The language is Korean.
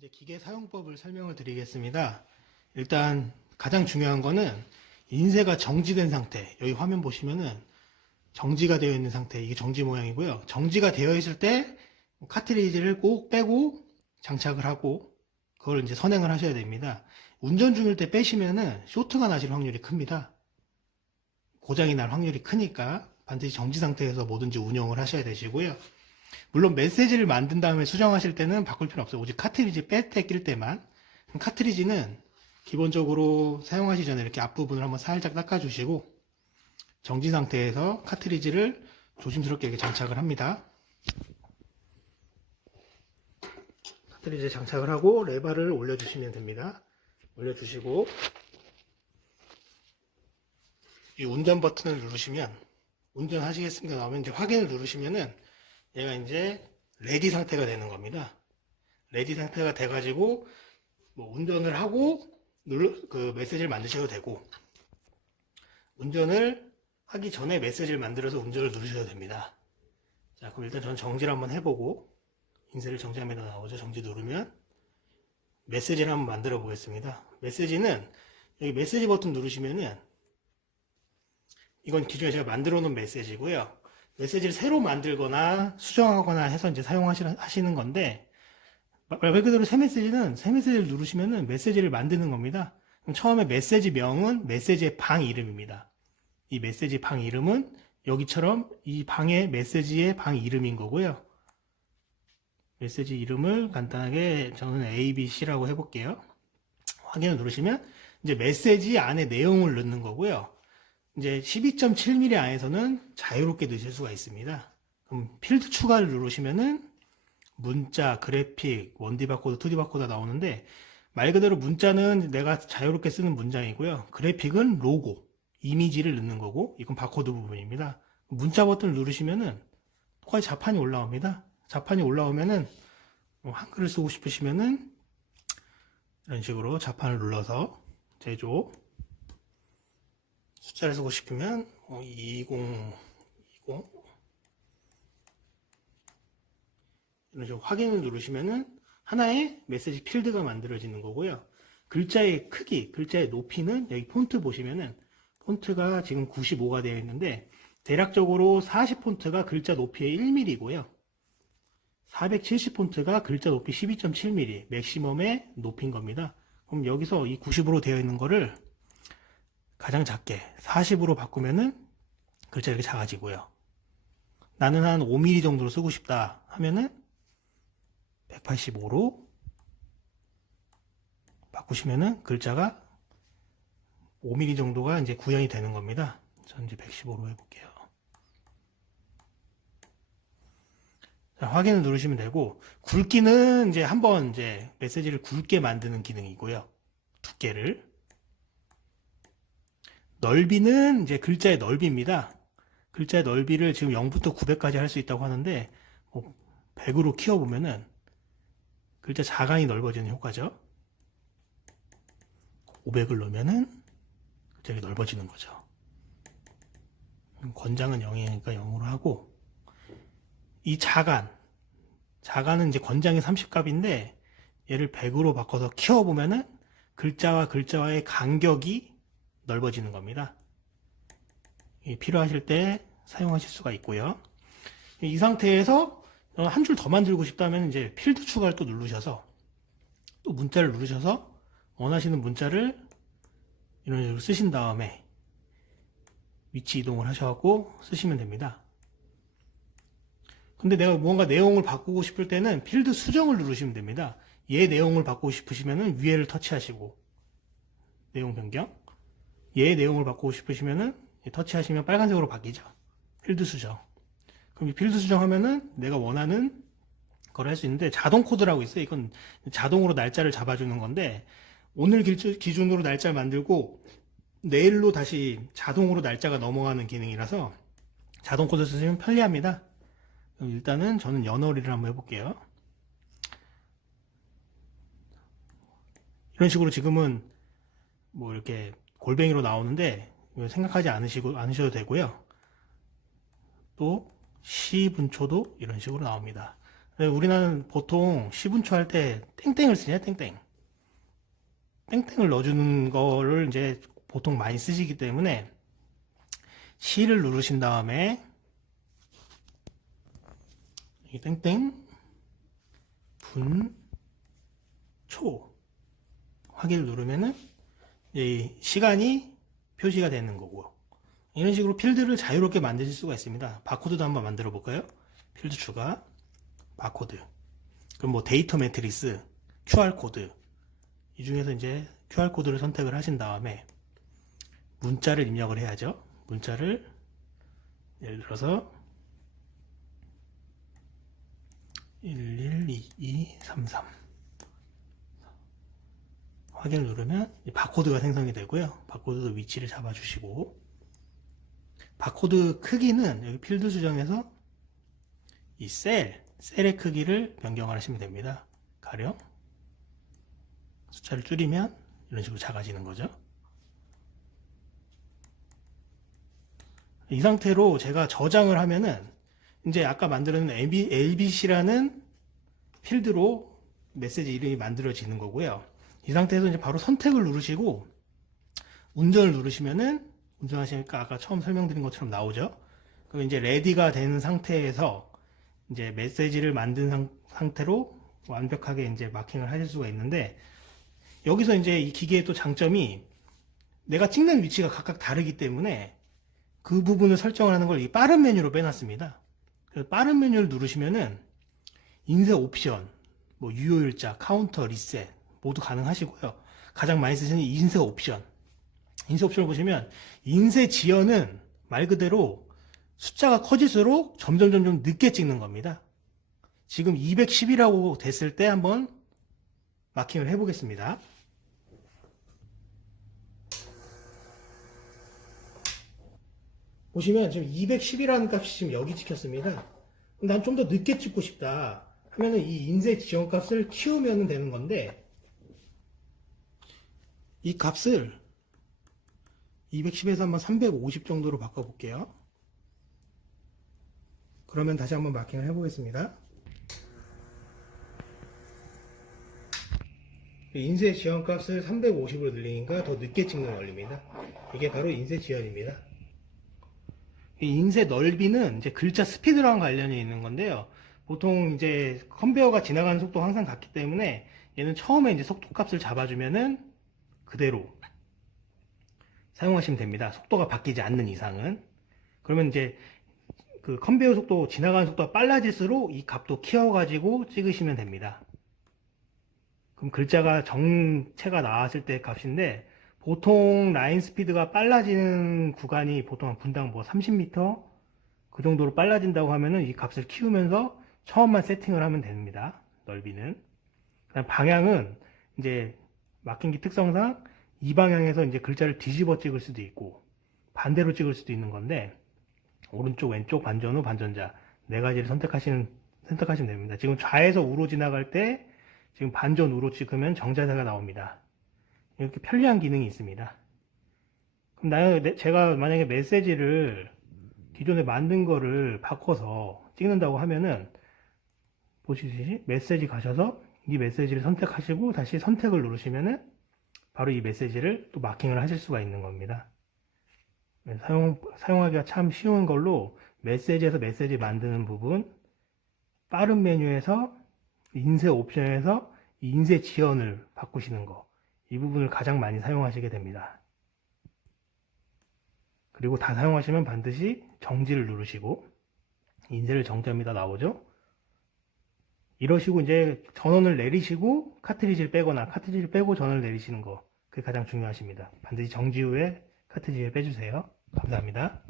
이제 기계 사용법을 설명을 드리겠습니다. 일단 가장 중요한 거는 인쇄가 정지된 상태. 여기 화면 보시면은 정지가 되어 있는 상태. 이게 정지 모양이고요. 정지가 되어 있을 때 카트리지를 꼭 빼고 장착을 하고 그걸 이제 선행을 하셔야 됩니다. 운전 중일 때 빼시면은 쇼트가 나실 확률이 큽니다. 고장이 날 확률이 크니까 반드시 정지 상태에서 뭐든지 운영을 하셔야 되시고요. 물론 메시지를 만든 다음에 수정하실 때는 바꿀 필요 없어요. 오직 카트리지 뺄 때 낄 때만. 카트리지는 기본적으로 사용하시기 전에 이렇게 앞부분을 한번 살짝 닦아주시고 정지 상태에서 카트리지를 조심스럽게 이렇게 장착을 합니다. 카트리지 장착을 하고 레버를 올려주시면 됩니다. 올려주시고 이 운전 버튼을 누르시면 운전하시겠습니다 나오면 이제 확인을 누르시면은 얘가 이제 레디 상태가 되는 겁니다. 레디 상태가 돼가지고 뭐 운전을 하고 그 메시지를 만드셔도 되고 운전을 하기 전에 메시지를 만들어서 운전을 누르셔도 됩니다. 자, 그럼 일단 저는 정지를 한번 해보고 인쇄를 정지하면 나오죠. 정지 누르면 메시지를 한번 만들어 보겠습니다. 메시지는 여기 메시지 버튼 누르시면은 이건 기존에 제가 만들어 놓은 메시지고요. 메시지를 새로 만들거나 수정하거나 해서 이제 사용하시는 건데 말 그대로 새 메시지는 새 메시지를 누르시면은 메시지를 만드는 겁니다. 그럼 처음에 메시지 명은 메시지의 방 이름입니다. 이 메시지 방 이름은 여기처럼 이 방의 메시지의 방 이름인 거고요. 메시지 이름을 간단하게 저는 ABC라고 해볼게요. 확인을 누르시면 이제 메시지 안에 내용을 넣는 거고요. 이제 12.7mm 안에서는 자유롭게 넣으실 수가 있습니다. 그럼 필드 추가를 누르시면은 문자, 그래픽, 1D 바코드, 2D 바코드가 나오는데 말 그대로 문자는 내가 자유롭게 쓰는 문장이고요. 그래픽은 로고, 이미지를 넣는 거고 이건 바코드 부분입니다. 문자 버튼을 누르시면은 똑같이 자판이 올라옵니다. 자판이 올라오면은 한글을 쓰고 싶으시면은 이런 식으로 자판을 눌러서 제조 숫자를 쓰고 싶으면 20 이런 식으로 확인을 누르시면은 하나의 메시지 필드가 만들어지는 거고요. 글자의 크기, 글자의 높이는 여기 폰트 보시면은 폰트가 지금 95가 되어 있는데 대략적으로 40 폰트가 글자 높이의 1mm고요. 470 폰트가 글자 높이 12.7mm 맥시멈의 높이인 겁니다. 그럼 여기서 이 90으로 되어 있는 거를 가장 작게 40으로 바꾸면은 글자 이렇게 작아지고요. 나는 한 5mm 정도로 쓰고 싶다 하면은 185로 바꾸시면은 글자가 5mm 정도가 이제 구현이 되는 겁니다. 전 이제 115로 해볼게요. 자, 확인을 누르시면 되고 굵기는 이제 한번 이제 메시지를 굵게 만드는 기능이고요. 두께를 넓이는 이제 글자의 넓이입니다. 글자의 넓이를 지금 0부터 900까지 할 수 있다고 하는데 100으로 키워보면은 글자 자간이 넓어지는 효과죠. 500을 넣으면은 글자가 넓어지는 거죠. 권장은 0이니까 0으로 하고 이 자간은 이제 권장이 30값인데 얘를 100으로 바꿔서 키워보면은 글자와 글자와의 간격이 넓어지는 겁니다. 필요하실 때 사용하실 수가 있고요. 이 상태에서 한 줄 더 만들고 싶다면 이제 필드 추가를 또 누르셔서 또 문자를 누르셔서 원하시는 문자를 이런 식으로 쓰신 다음에 위치 이동을 하셔갖고 쓰시면 됩니다. 근데 내가 뭔가 내용을 바꾸고 싶을 때는 필드 수정을 누르시면 됩니다. 얘 내용을 바꾸고 싶으시면은 위에를 터치하시고 내용 변경 얘 내용을 바꾸고 싶으시면은 터치하시면 빨간색으로 바뀌죠. 필드 수정. 그럼 이 필드 수정하면은 내가 원하는 걸 할 수 있는데 자동 코드라고 있어요. 이건 자동으로 날짜를 잡아주는 건데 오늘 기준으로 날짜를 만들고 내일로 다시 자동으로 날짜가 넘어가는 기능이라서 자동 코드 쓰시면 편리합니다. 그럼 일단은 저는 연월일을 한번 해볼게요. 이런 식으로 지금은 뭐 이렇게 골뱅이로 나오는데 생각하지 않으셔도 되고요. 또 시분초도 이런 식으로 나옵니다. 우리는 보통 시분초 할 때 땡땡을 쓰냐, 땡땡. 땡땡을 넣어주는 거를 이제 보통 많이 쓰시기 때문에 C를 누르신 다음에 이 땡땡 분 초 확인을 누르면은 이 시간이 표시가 되는 거고, 이런 식으로 필드를 자유롭게 만드실 수가 있습니다. 바코드도 한번 만들어 볼까요? 필드 추가, 바코드. 그럼 뭐 데이터 매트리스, QR코드. 이 중에서 이제 QR코드를 선택을 하신 다음에 문자를 입력을 해야죠. 문자를 예를 들어서 112233 확인을 누르면 바코드가 생성이 되고요. 바코드도 위치를 잡아주시고, 바코드 크기는 여기 필드 수정에서 이 셀의 크기를 변경을 하시면 됩니다. 가령 숫자를 줄이면 이런 식으로 작아지는 거죠. 이 상태로 제가 저장을 하면은 이제 아까 만들어낸 LBC라는 필드로 메시지 이름이 만들어지는 거고요. 이 상태에서 이제 바로 선택을 누르시고 운전을 누르시면은, 운전하시니까 아까 처음 설명드린 것처럼 나오죠. 그럼 이제 레디가 된 상태에서 이제 메시지를 만든 상태로 완벽하게 이제 마킹을 하실 수가 있는데, 여기서 이제 이 기계의 또 장점이 내가 찍는 위치가 각각 다르기 때문에 그 부분을 설정을 하는 걸 이 빠른 메뉴로 빼놨습니다. 그래서 빠른 메뉴를 누르시면은 인쇄 옵션, 뭐 유효일자, 카운터, 리셋 모두 가능하시고요. 가장 많이 쓰시는 인쇄 옵션. 인쇄 옵션을 보시면 인쇄 지연은 말 그대로 숫자가 커질수록 점점 늦게 찍는 겁니다. 지금 210이라고 됐을 때 한번 마킹을 해보겠습니다. 보시면 지금 210이라는 값이 지금 여기 찍혔습니다. 난 좀 더 늦게 찍고 싶다 하면은 이 인쇄 지연 값을 키우면 되는 건데, 이 값을 210에서 한번 350 정도로 바꿔볼게요. 그러면 다시 한번 마킹을 해보겠습니다. 인쇄 지연 값을 350으로 늘리니까 더 늦게 찍는 원리입니다. 이게 바로 인쇄 지연입니다. 이 인쇄 넓이는 이제 글자 스피드랑 관련이 있는 건데요. 보통 이제 컨베어가 지나가는 속도가 항상 같기 때문에 얘는 처음에 이제 속도 값을 잡아주면은 그대로 사용하시면 됩니다. 속도가 바뀌지 않는 이상은. 그러면 이제 그 컨베어 속도, 지나가는 속도가 빨라질수록 이 값도 키워가지고 찍으시면 됩니다. 그럼 글자가 정체가 나왔을 때 값인데, 보통 라인 스피드가 빨라지는 구간이 보통 분당 뭐 30m 그 정도로 빨라진다고 하면은 이 값을 키우면서 처음만 세팅을 하면 됩니다. 넓이는. 그다음 방향은 이제 마킹기 특성상 이 방향에서 이제 글자를 뒤집어 찍을 수도 있고 반대로 찍을 수도 있는 건데, 오른쪽, 왼쪽, 반전 후, 반전자 네 가지를 선택하시면 됩니다. 지금 좌에서 우로 지나갈 때 지금 반전 우로 찍으면 정자세가 나옵니다. 이렇게 편리한 기능이 있습니다. 그럼 제가 만약에 메시지를 기존에 만든 거를 바꿔서 찍는다고 하면은, 보시듯이 메시지 가셔서 이 메시지를 선택하시고 다시 선택을 누르시면은 바로 이 메시지를 또 마킹을 하실 수가 있는 겁니다. 사용하기가 참 쉬운 걸로 메시지에서 메시지 만드는 부분, 빠른 메뉴에서 인쇄 옵션에서 인쇄 지연을 바꾸시는 거, 이 부분을 가장 많이 사용하시게 됩니다. 그리고 다 사용하시면 반드시 정지를 누르시고, 인쇄를 정지합니다 나오죠. 이러시고 이제 전원을 내리시고 카트리지를 빼거나 카트리지를 빼고 전원을 내리시는 거, 그게 가장 중요하십니다. 반드시 정지 후에 카트리지를 빼주세요. 감사합니다.